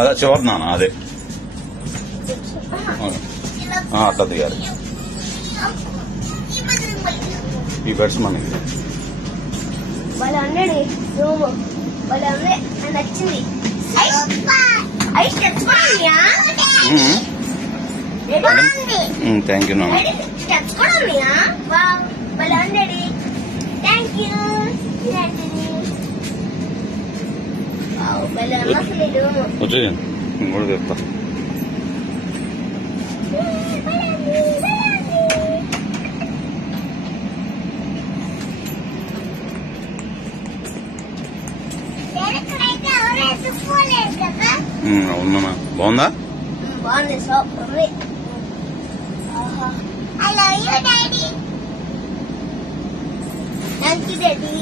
అదే చివరి నాన్న అదే అట్లా దిగాలి. ఈ బెడ్స్ మనకి నచ్చింది. థ్యాంక్ యూ నాన్న. స్టెప్స్ కూడా ఉన్నాయా? Thank you. వచ్చి ఇంకోటి చెప్తా. అవునా బాగుందా? బాగుంది. Super. I love you, Daddy. Thank you, Daddy.